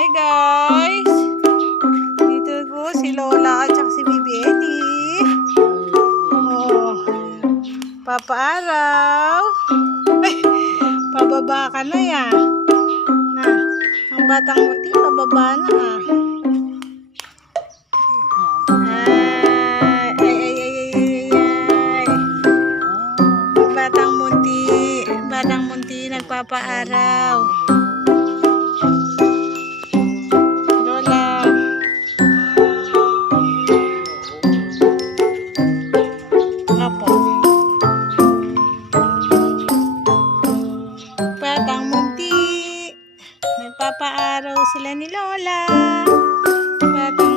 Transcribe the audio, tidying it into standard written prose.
Hi guys! Dito po si Lola at saka si Bibi Eddie. Oh, papaaraw. Ay, pababa ka na yan. Na, ang batang munti, pababa na ah. Batang munti nagpapaaraw. Lola. Apo. Batang munti. Nagpapaaraw sila ni Lola. Batang